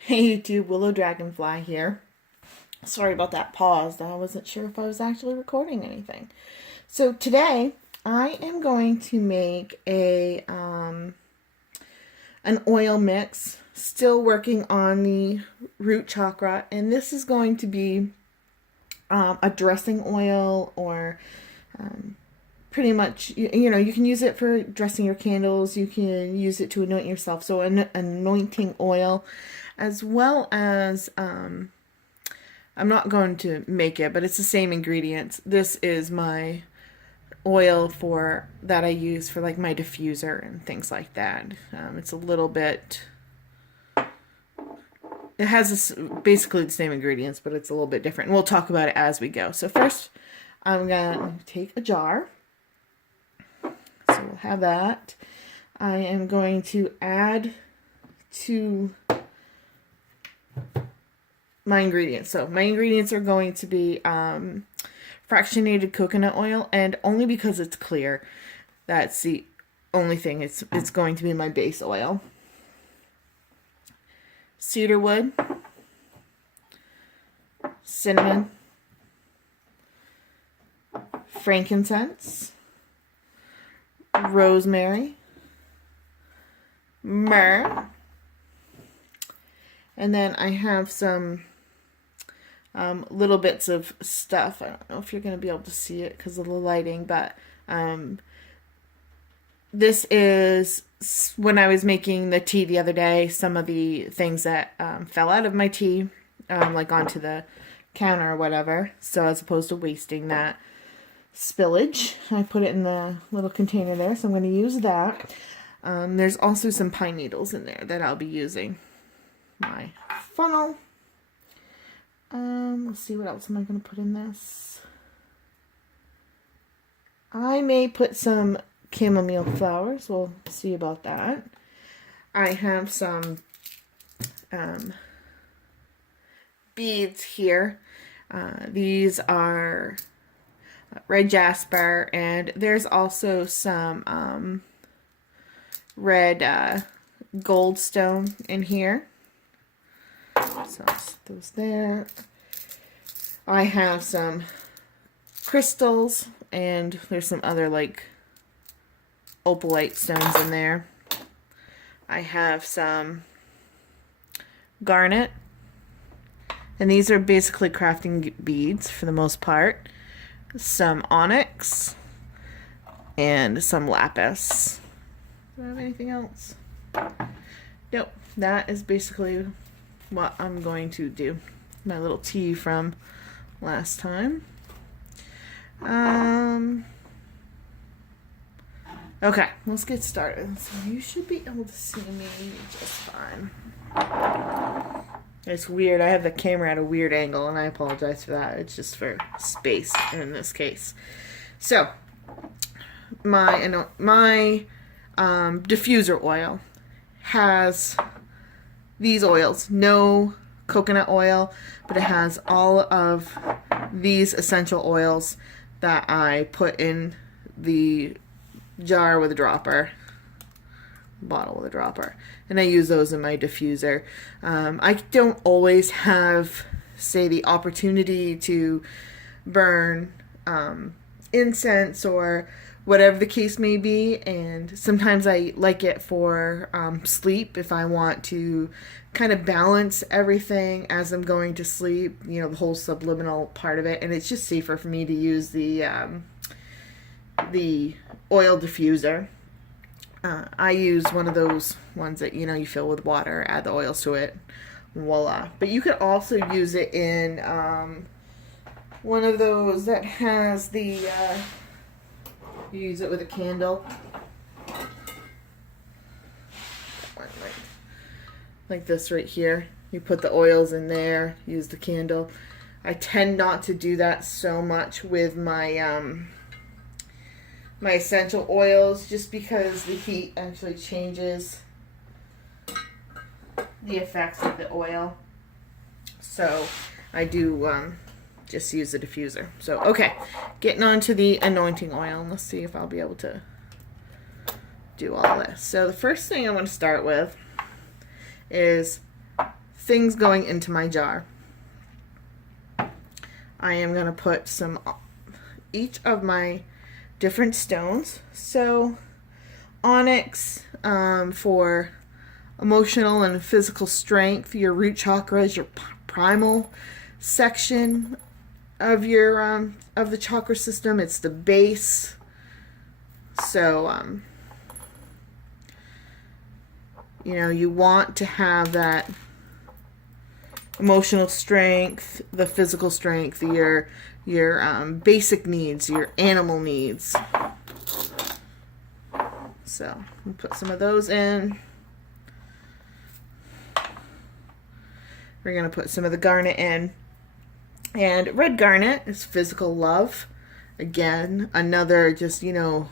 Hey YouTube, Willow Dragonfly here. Sorry about that pause. I wasn't sure if I was actually recording anything. So today I am going to make an oil mix. Still working on the root chakra, and this is going to be a dressing oil, or pretty much you can use it for dressing your candles. You can use it to anoint yourself. So an anointing oil, as well as I'm not going to make it, but it's the same ingredients. This is my oil for that I use for like my diffuser and things like that. It's a little bit. It has basically the same ingredients, but it's a little bit different. And we'll talk about it as we go. So first, I'm gonna take a jar. So we'll have that. I am going to add to my ingredients. So my ingredients are going to be fractionated coconut oil, and only because it's clear, that's the only thing. It's going to be my base oil. Cedarwood, cinnamon, frankincense, rosemary, myrrh, and then I have some little bits of stuff. I don't know if you're going to be able to see it because of the lighting, but this is when I was making the tea the other day, some of the things that fell out of my tea, like onto the counter or whatever. So as opposed to wasting that spillage, I put it in the little container there. So I'm going to use that. There's also some pine needles in there that I'll be using. My funnel. Let's see, what else am I going to put in this? I may put some chamomile flowers. We'll see about that. I have some beads here. These are red Jasper, and there's also some red gold stone in here. So I'll set those there. I have some crystals, and there's some other like opalite stones in there. I have some garnet, and these are basically crafting beads for the most part. Some onyx and some lapis. Do I have anything else? Nope. That is basically what I'm going to do. My little tea from last time. Okay, let's get started. So you should be able to see me just fine. It's weird. I have the camera at a weird angle, and I apologize for that. It's just for space in this case. So my diffuser oil has these oils. No coconut oil, but it has all of these essential oils that I put in the jar with a dropper, bottle with a dropper, and I use those in my diffuser. I don't always have, say, the opportunity to burn incense or whatever the case may be, and sometimes I like it for sleep if I want to kind of balance everything as I'm going to sleep, the whole subliminal part of it, and it's just safer for me to use the oil diffuser. I use one of those ones that you fill with water, add the oils to it, voila. But you could also use it in one of those that has the you use it with a candle, like this right here. You put the oils in there, use the candle. I tend not to do that so much with my my essential oils, just because the heat actually changes the effects of the oil. So I do just use the diffuser. So okay, getting on to the anointing oil. Let's see if I'll be able to do all this. So the first thing I want to start with is things going into my jar. I am going to put some, each of my different stones. So onyx for emotional and physical strength. Your root chakra is your primal section of your of the chakra system. It's the base. So you know, you want to have that emotional strength, the physical strength, your basic needs, your animal needs. So we'll put some of those in. We're going to put some of the garnet in. And red garnet is physical love. Again, another just, you know,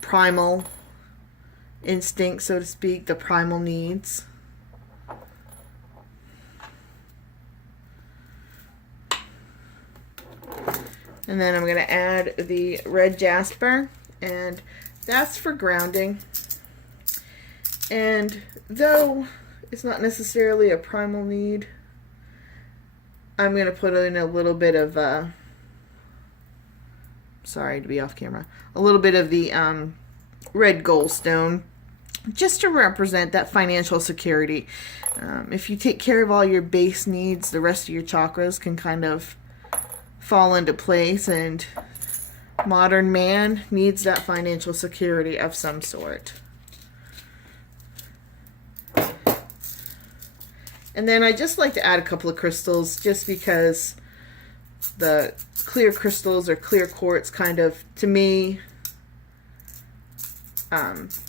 primal instinct, so to speak, the primal needs. And then I'm going to add the red jasper, and that's for grounding. And though it's not necessarily a primal need, I'm going to put in a little bit of, sorry to be off camera, a little bit of the red goldstone, just to represent that financial security. If you take care of all your base needs, the rest of your chakras can kind of fall into place, and modern man needs that financial security of some sort. And then I just like to add a couple of crystals, just because the clear crystals or clear quartz kind of, to me, amplify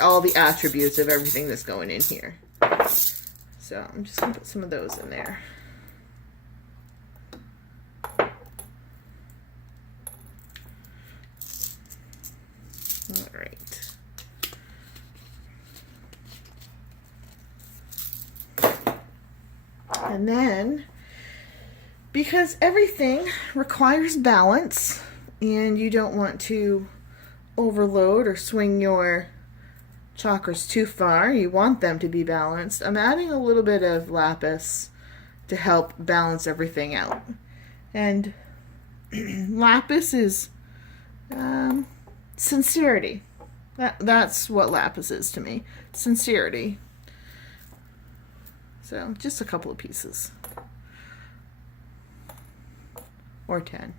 all the attributes of everything that's going in here. So I'm just gonna put some of those in there. All right. And then, because everything requires balance, and you don't want to overload or swing your chakras too far, you want them to be balanced, I'm adding a little bit of lapis to help balance everything out. And lapis is sincerity. That's what lapis is to me. Sincerity. So just a couple of pieces. Or 10.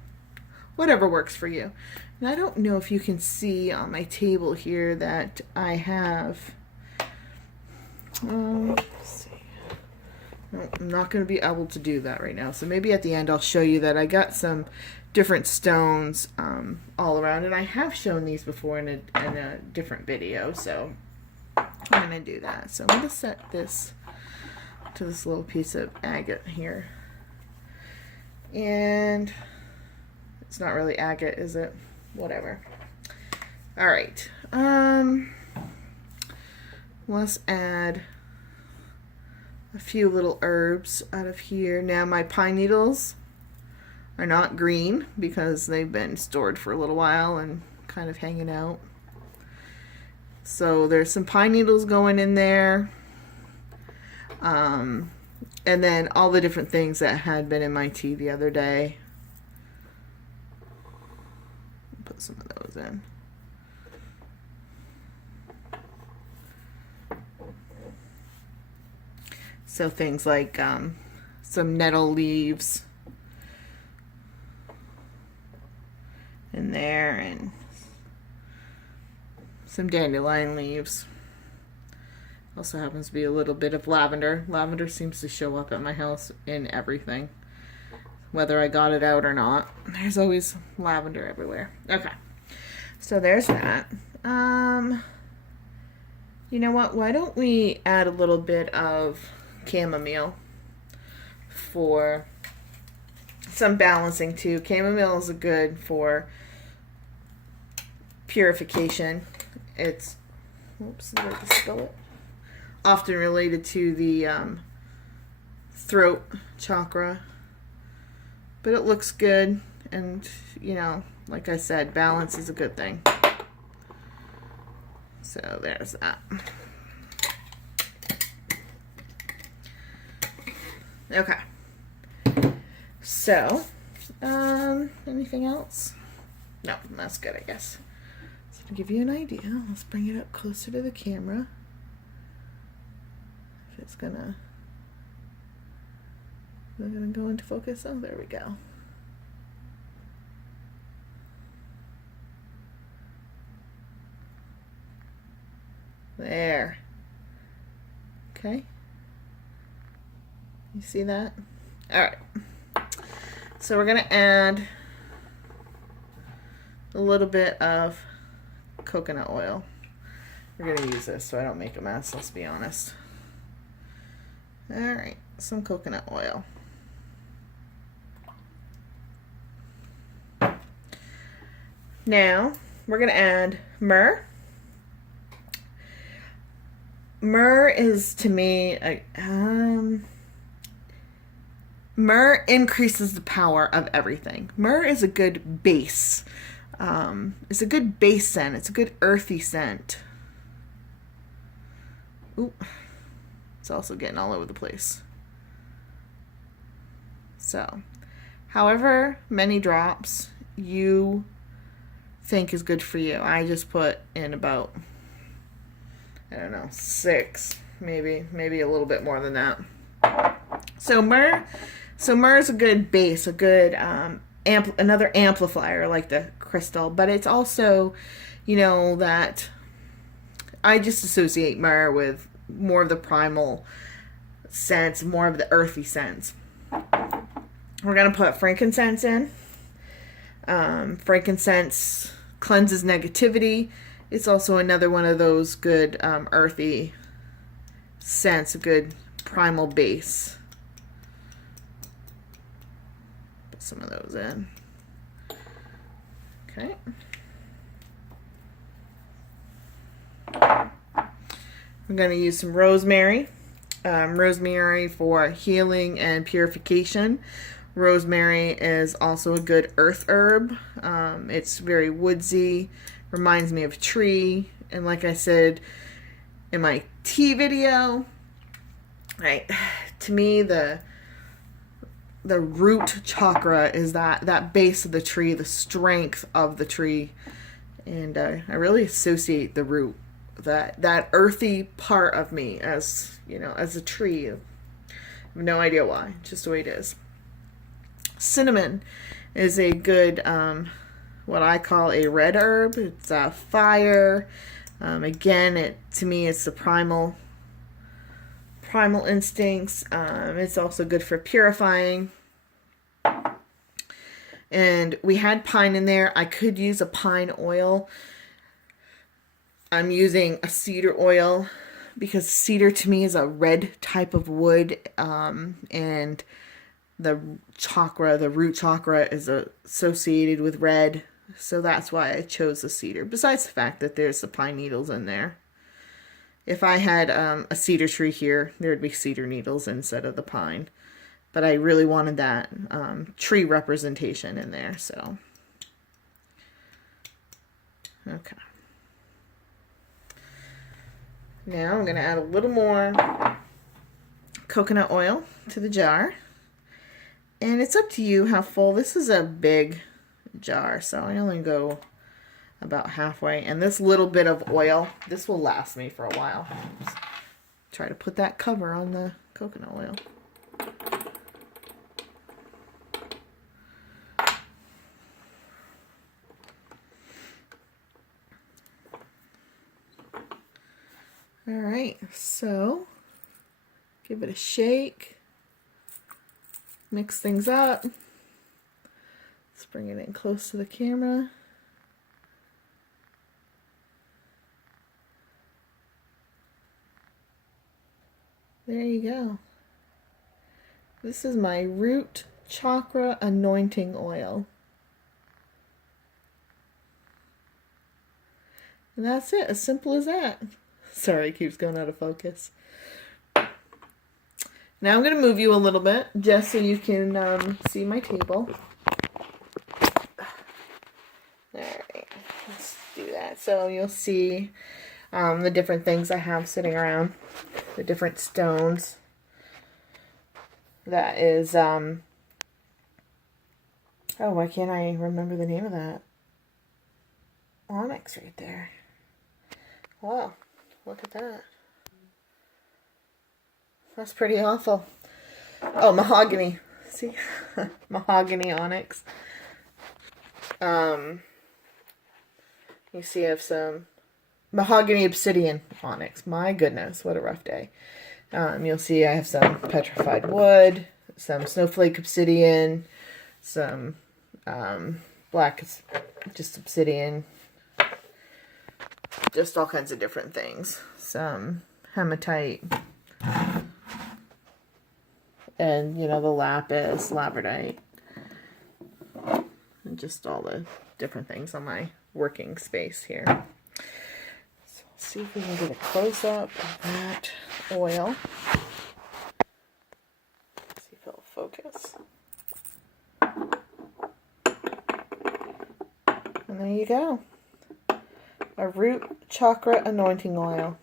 Whatever works for you. And I don't know if you can see on my table here that I have, let's see. No, I'm not going to be able to do that right now. So maybe at the end I'll show you that I got some different stones all around. And I have shown these before in a different video. So I'm going to do that. So I'm going to set this to this little piece of agate here. And it's not really agate, is it? Whatever. All right. Let's add a few little herbs out of here. Now my pine needles are not green because they've been stored for a little while and kind of hanging out. So there's some pine needles going in there. And then all the different things that had been in my tea the other day. Put some of those in. So things like some nettle leaves in there, and some dandelion leaves. Also happens to be a little bit of lavender. Lavender seems to show up at my house in everything, whether I got it out or not. There's always lavender everywhere. Okay, so there's that. You know what? Why don't we add a little bit of chamomile for some balancing too. Chamomile is good for purification. It's, oops, did I just spill it? Often related to the throat chakra. but it looks good. And, you know, like I said, balance is a good thing. So there's that. Okay. So, anything else? No, that's good, I guess. So to give you an idea, let's bring it up closer to the camera. If it's gonna go into focus. Oh, there we go. There. Okay. You see that? All right. So we're going to add a little bit of coconut oil. We're going to use this so I don't make a mess, let's be honest. All right, some coconut oil. Now, we're going to add myrrh. Myrrh is, to me, myrrh increases the power of everything. Myrrh is a good base. It's a good base scent. It's a good earthy scent. Ooh, it's also getting all over the place. So, however many drops you think is good for you. I just put in about, I don't know, 6, maybe a little bit more than that. So myrrh is a good base, a good another amplifier like the crystal, but it's also, you know, that I just associate myrrh with more of the primal scents, more of the earthy scents. We're gonna put frankincense in. Frankincense cleanses negativity. It's also another one of those good earthy scents, a good primal base. Put some of those in. Okay. We're going to use some rosemary. Rosemary for healing and purification. Rosemary is also a good earth herb. It's very woodsy, reminds me of a tree. And like I said in my tea video, right, to me the root chakra is that base of the tree, the strength of the tree. And I really associate the root, that earthy part of me as, you know, as a tree. I have no idea why, just the way it is. Cinnamon is a good, what I call a red herb. It's fire. Again, to me, it's the primal instincts. It's also good for purifying. And we had pine in there. I could use a pine oil. I'm using a cedar oil because cedar to me is a red type of wood, and the root chakra is associated with red, so that's why I chose the cedar, besides the fact that there's the pine needles in there. If I had a cedar tree here, there would be cedar needles instead of the pine, but I really wanted that tree representation in there, so okay. Now I'm going to add a little more coconut oil to the jar. And it's up to you how full. This is a big jar, so I only go about halfway. And this little bit of oil, this will last me for a while. Just try to put that cover on the coconut oil. All right, so give it a shake. Mix things up. Let's bring it in close to the camera. There you go. This is my root chakra anointing oil. And that's it, as simple as that. Sorry, it keeps going out of focus. Now I'm going to move you a little bit just so you can see my table. Alright, let's do that. So you'll see the different things I have sitting around, the different stones. That is, oh, why can't I remember the name of that? Onyx right there. Wow, look at that. That's pretty awful. Oh, mahogany. See? Mahogany onyx. You see I have some mahogany obsidian onyx. My goodness, what a rough day. You'll see I have some petrified wood, some snowflake obsidian, some black just obsidian, just all kinds of different things. Some hematite, and you know, the lapis, labradorite, and just all the different things on my working space here. So let's see if we can get a close-up of that oil. Let's see if it'll focus. And there you go. A root chakra anointing oil.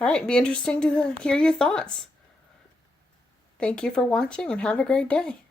Alright, be interesting to hear your thoughts. Thank you for watching and have a great day.